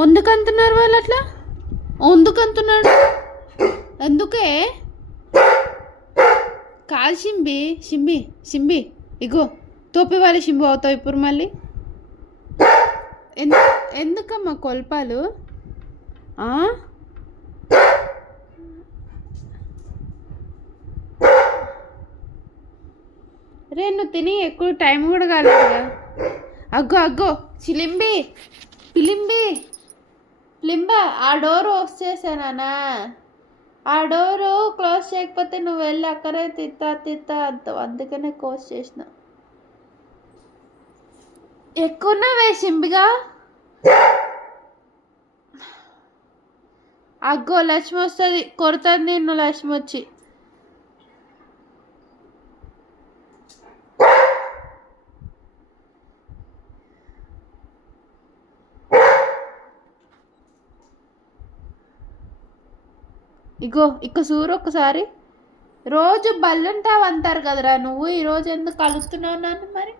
ఎందుకంటున్నారు వాళ్ళు అట్లా? ఎందుకంటున్నాడు? ఎందుకే? కాదు షింబి, షింబి, షింబి, ఇగో తోపి వాళ్ళ షింబు అవుతావు ఇప్పుడు మళ్ళీ. ఎందుకమ్మా కొల్పాలు? రే నువ్వు తిని ఎక్కువ టైం కూడా కాలేదుగా. అగ్గో అగ్గో చిలింబి, పిలింబి, లింబా, ఆ డోర్ ఓఫ్ చేశానా? ఆ డోరు క్లోజ్ చేయకపోతే నువ్వు వెళ్ళి అక్కడే తిత్తా అంటావు, అందుకనే క్లోజ్ చేసిన. ఎక్కువనే వేసింబిగా. అగ్గో లక్ష్మి వస్తుంది, కొడుతుంది నిన్ను లక్ష్మి వచ్చి. ఇగో ఇక సూరు ఒకసారి. రోజు బల్లుంటావు అంటారు కదరా నువ్వు, ఈరోజు ఎందుకు కలుస్తున్నావు నన్ను మరి?